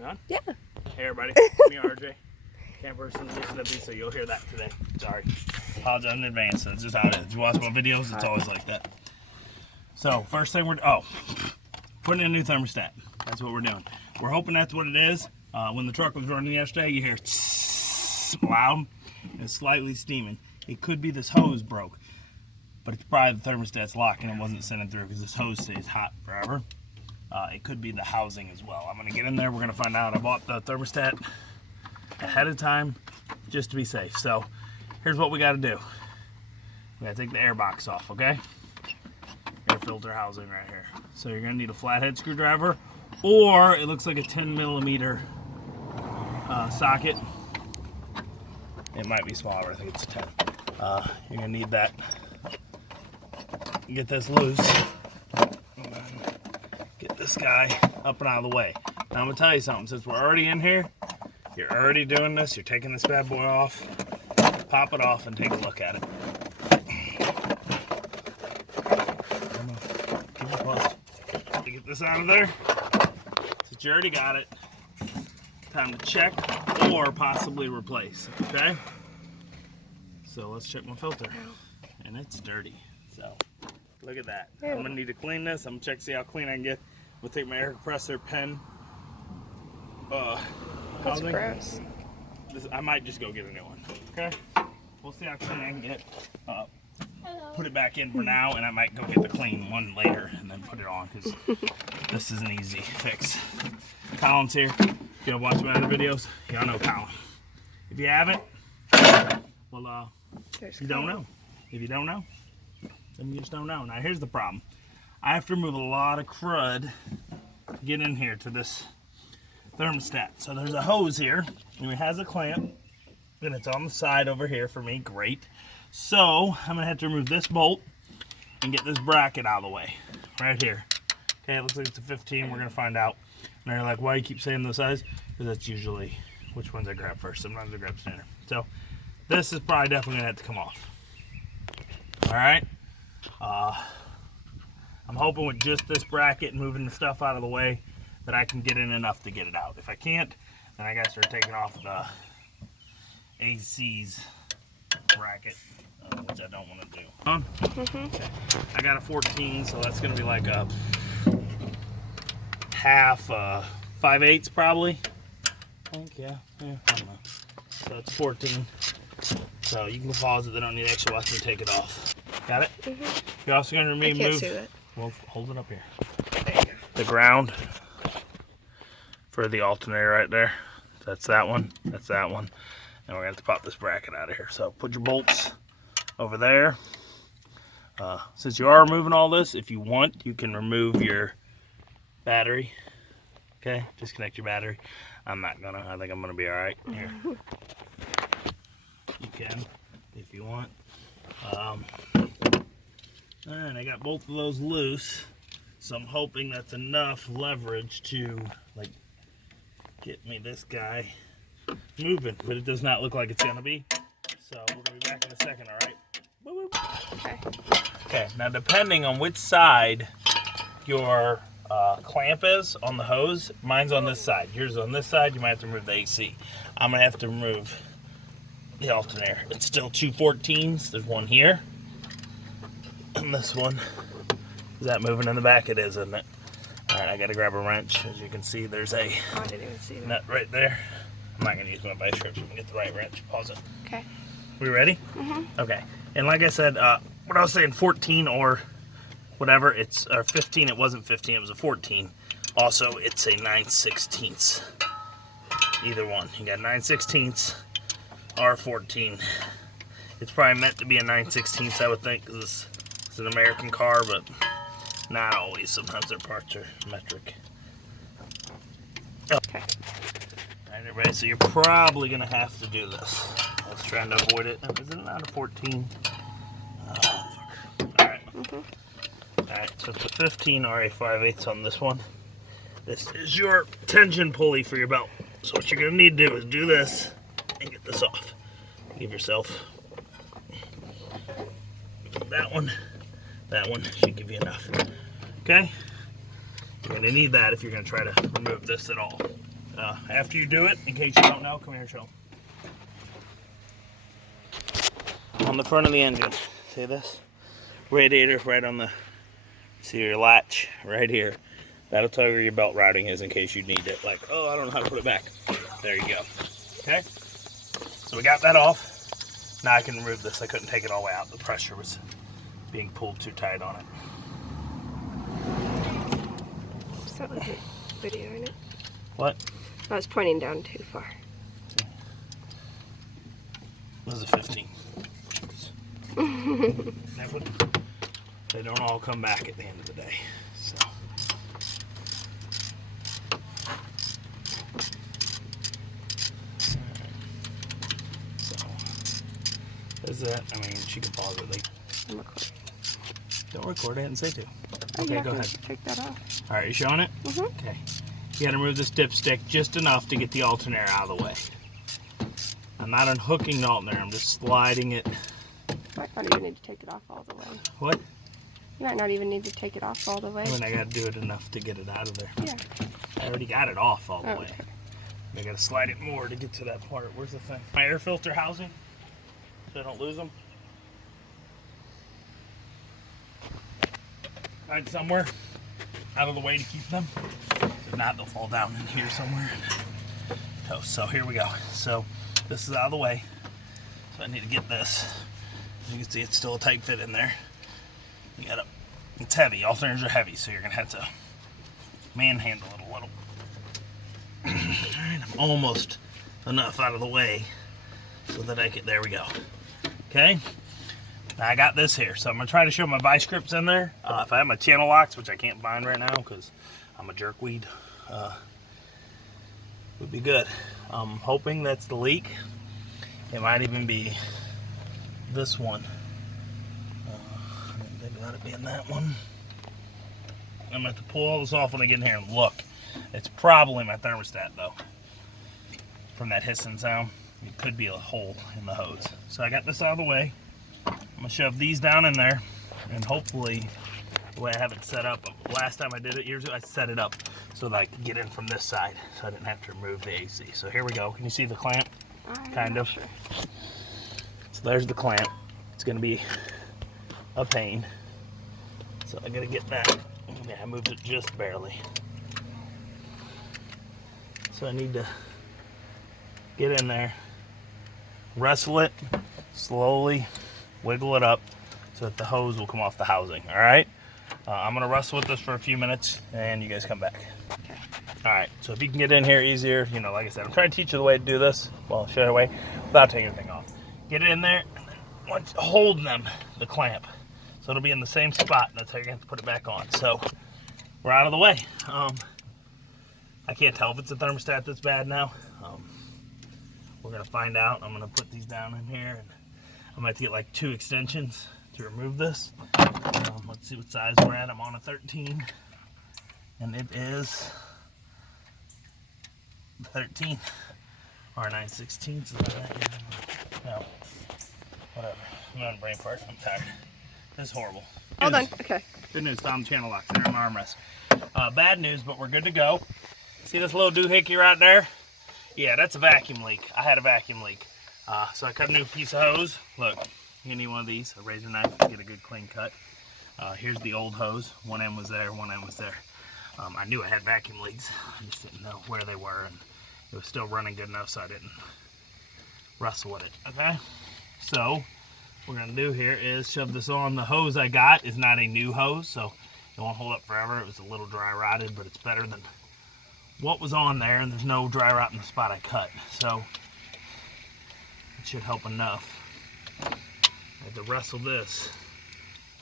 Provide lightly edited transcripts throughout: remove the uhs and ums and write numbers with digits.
We on? Yeah. Hey everybody, me RJ. Camp person listen to these, so you'll hear that today. Sorry. Apologize in advance. That's just how it is. You watch my videos, it's always like that. So first thing putting in a new thermostat. That's what we're doing. We're hoping that's what it is. When the truck was running yesterday, you hear loud and it's slightly steaming. It could be this hose broke, but it's probably the thermostat's locking and wasn't sending through because this hose stays hot forever. It could be the housing as well. I'm gonna get in there, we're gonna find out. I bought the thermostat ahead of time just to be safe. So here's what we gotta do. We gotta take the air box off, okay? Air filter housing right here. So you're gonna need a flathead screwdriver, or it looks like a 10mm socket. It might be smaller, I think it's a 10. You're gonna need that. Get this loose. Get this guy up and out of the way. Now I'm gonna tell you something, since we're already in here, you're already doing this, you're taking this bad boy off, pop it off and take a look at it. Keep it close. Get this out of there. Since you already got it, time to check or possibly replace, okay? So let's check my filter. And it's dirty, so look at that. I'm gonna need to clean this. I'm gonna check, see how clean I can get. I'm gonna take my air compressor pen. That's gross. I might just go get a new one, okay? We'll see how clean I can get. Put it back in for now, and I might go get the clean one later and then put it on, because this is an easy fix. Colin's here. If you don't watch my other videos, y'all know Colin. If you haven't, well, you don't know. If you don't know, then you just don't know. Now here's the problem. I have to remove a lot of crud to get in here to this thermostat. So there's a hose here, and it has a clamp, and it's on the side over here for me. Great. So I'm gonna have to remove this bolt and get this bracket out of the way, right here. Okay, it looks like it's a 15. We're gonna find out. And they're like, why you keep saying those size? Because that's usually which ones I grab first. Sometimes I grab standard. So this is probably definitely gonna have to come off. All right. I'm hoping with just this bracket and moving the stuff out of the way that I can get in enough to get it out. If I can't, then I gotta start taking off the AC's bracket, which I don't want to do. Okay. I got a 14, so that's gonna be like a half 5/8 probably. I think, yeah, I don't know. So it's 14. So you can pause it. They don't need extra watch to take it off. Got it? You're also gonna remove. I can't see that. Well, hold it up here. There you go. The ground for the alternator right there. That's that one. That's that one. And we're gonna have to pop this bracket out of here. So put your bolts over there. Since you are removing all this, if you want, you can remove your battery. Okay, disconnect your battery. I'm not gonna. I think I'm gonna be all right here. You can, if you want. All right, I got both of those loose, so I'm hoping that's enough leverage to like get me this guy moving, but it does not look like it's gonna be. So we're gonna be back in a second, all right? Woo -woo. Okay. Okay, now depending on which side your clamp is on the hose, mine's on this side. Yours is on this side, you might have to remove the AC. I'm gonna have to remove the alternator. It's still two 14s. There's one here. And this one. Is that moving in the back? It is, isn't it? Alright, I gotta grab a wrench. As you can see, there's a I didn't even see that. nut right there. I'm not gonna use my vice grip, so I'm gonna get the right wrench. Pause it. Okay. We ready? Okay. And like I said, what I was saying, 14 or whatever, it's or 15. It wasn't 15, it was a 14. Also, it's a 9/16. Either one. You got 9/16 or 14. It's probably meant to be a 9/16, I would think, because it's an American car, but not always. Sometimes their parts are metric. Okay. All right, everybody, so you're probably going to have to do this. I was trying to avoid it. Is it not a 14? Oh, fuck. All right. All right, so it's a 15 or a 5/8 on this one. This is your tension pulley for your belt. So what you're going to need to do is do this and get this off. Give yourself that one. That one should give you enough. Okay? You're going to need that if you're going to try to remove this at all. After you do it, in case you don't know, come here, show 'em. On the front of the engine, see this? Radiator right on the, see your latch right here. That'll tell you where your belt routing is in case you need it. Like, oh, I don't know how to put it back. There you go. Okay? So we got that off. Now I can remove this. I couldn't take it all the way out. The pressure was being pulled too tight on it. That was a video in it. What? I was pointing down too far. This is a 15. They don't all come back at the end of the day. So. Is that? I mean, she can pause it. Like, I'm recording. don't record it and say to. Oh, Okay, you go have ahead. to take that off. All right, you showing it? Mm-hmm. Okay. You got to remove this dipstick just enough to get the alternator out of the way. I'm not unhooking the alternator. I'm just sliding it. You might not even need to take it off all the way. What? You might not even need to take it off all the way. I mean, I got to do it enough to get it out of there. Yeah. I already got it off all the Oh, way. okay. I got to slide it more to get to that part. Where's the thing? My air filter housing, so I don't lose them. Right somewhere out of the way to keep them. If not, they'll fall down in here somewhere. So here we go. So this is out of the way. So I need to get this. As you can see, it's still a tight fit in there. You gotta, it's heavy. Alternators are heavy, so you're gonna have to manhandle it a little. Alright, I'm almost enough out of the way so that I can, there we go. Okay, now I got this here, so I'm gonna try to show my vice grips in there. If I have my channel locks, which I can't find right now because I'm a jerkweed, would be good. I'm hoping that's the leak. It might even be this one. I didn't think about it being that one. I'm gonna have to pull all this off when I get in here and look. It's probably my thermostat though. From that hissing sound, it could be a hole in the hose. So I got this out of the way. I'm gonna shove these down in there, and hopefully, the way I have it set up, last time I did it years ago, I set it up so that I could get in from this side, so I didn't have to remove the AC. So here we go. Can you see the clamp? Kind of. Sure. So there's the clamp. It's gonna be a pain. So I gotta get that. Yeah, I moved it just barely. So I need to get in there, wrestle it, slowly wiggle it up so that the hose will come off the housing, all right? I'm gonna wrestle with this for a few minutes and you guys come back. Okay. All right, so if you can get in here easier, you know, like I said, I'm trying to teach you the way to do this, well, show you the way, without taking anything off. Get it in there, and then once hold them, the clamp. So it'll be in the same spot, and that's how you're gonna have to put it back on. So we're out of the way. I can't tell if it's a thermostat that's bad now. We're gonna find out. I'm gonna put these down in here, and I'm gonna have to get like 2 extensions to remove this. Let's see what size we're at. I'm on a 13, and it is 13 or 9/16. Is that? No, whatever. I'm on a brain fart. I'm tired. This is horrible. Hold on. Okay. Good news, found the channel locks. They're in my armrest. Bad news, but we're good to go. See this little doohickey right there? Yeah, that's a vacuum leak. I had a vacuum leak. So I cut a new piece of hose. Look, you need one of these, a razor knife to get a good clean cut. Here's the old hose. One end was there, one end was there. I knew I had vacuum leaks. I just didn't know where they were, and it was still running good enough so I didn't wrestle with it, okay? So what we're gonna do here is shove this on. The hose I got is not a new hose, so it won't hold up forever. It was a little dry rotted, but it's better than what was on there, and there's no dry rot in the spot I cut. So it should help enough. I have to wrestle this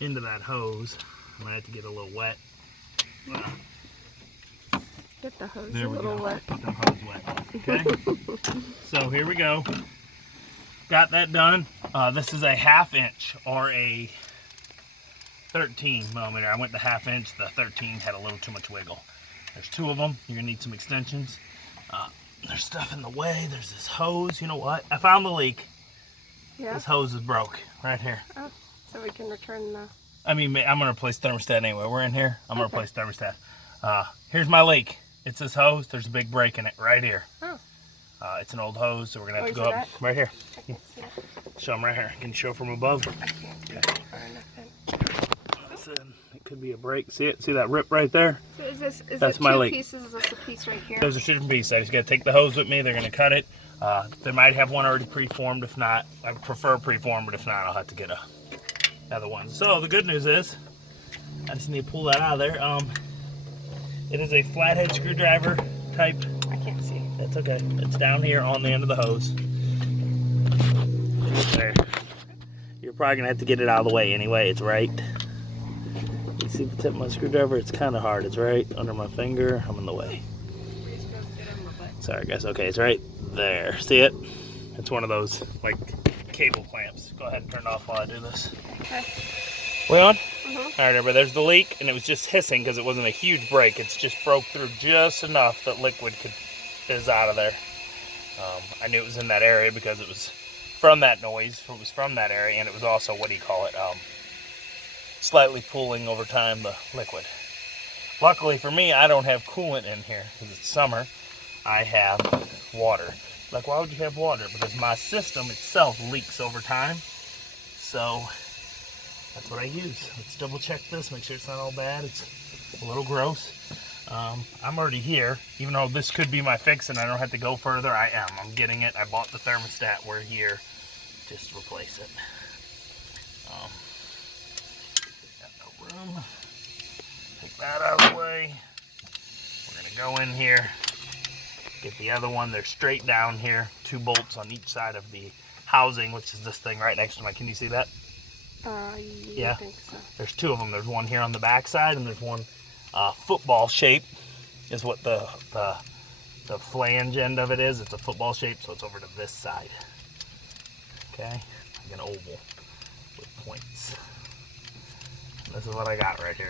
into that hose. I might have to get a little wet. Get the hose There a we little go. wet. Get the hose wet. Okay. So here we go. Got that done. This is a 1/2 inch or a 13 millimeter. I went to 1/2 inch. The 13 had a little too much wiggle. There's 2 of them. You're gonna need some extensions. There's stuff in the way. There's this hose. You know what? I found the leak. Yeah. This hose is broke right here. Oh, so we can return the. I mean, I'm gonna replace thermostat anyway. We're in here. I'm gonna Okay. replace thermostat. Here's my leak. It's this hose. There's a big break in it right here. Oh. It's an old hose, so we're gonna have to Oh, go is it up that? right here. I can't see it. Show them right here. Can you show from above? I can't see it far enough in. Listen, it could be a break. See it? See that rip right there? So is this, is That's it my two leak. pieces? Is this a piece right here? Those are 2 different pieces. I just gotta take the hose with me. They're gonna cut it. They might have one already preformed. If not, I prefer preformed, but if not, I'll have to get another one. So the good news is, I just need to pull that out of there. It is a flathead screwdriver type. I can't see. That's okay. It's down here on the end of the hose. There. You're probably gonna have to get it out of the way anyway. It's right. You see the tip of my screwdriver? It's kind of hard. It's right under my finger. I'm in the way. Sorry guys. Okay, it's right there. See it? It's one of those like cable clamps. Go ahead and turn it off while I do this. Okay. We on? Mm-hmm. All right, everybody. There's the leak, and it was just hissing because it wasn't a huge break. It's just broke through just enough that liquid could fizz out of there. I knew it was in that area because it was from that noise. It was from that area, and it was also, what do you call it? Slightly pooling over time the liquid. Luckily for me, I don't have coolant in here because it's summer. I have water. Like, why would you have water? Because my system itself leaks over time. So that's what I use. Let's double check this, make sure it's not all bad. It's a little gross. I'm already here, even though this could be my fix and I don't have to go further. I am. I'm getting it. I bought the thermostat. We're here. Just replace it. Got no room. Take that out of the way. We're going to go in here. Get the other one. They're straight down here. 2 bolts on each side of the housing, which is this thing right next to my. Can you see that? Yeah. I think so. There's 2 of them. There's one here on the back side, and there's one football shape is what the flange end of it is. It's a football shape, so it's over to this side. Okay, like an oval with points. This is what I got right here.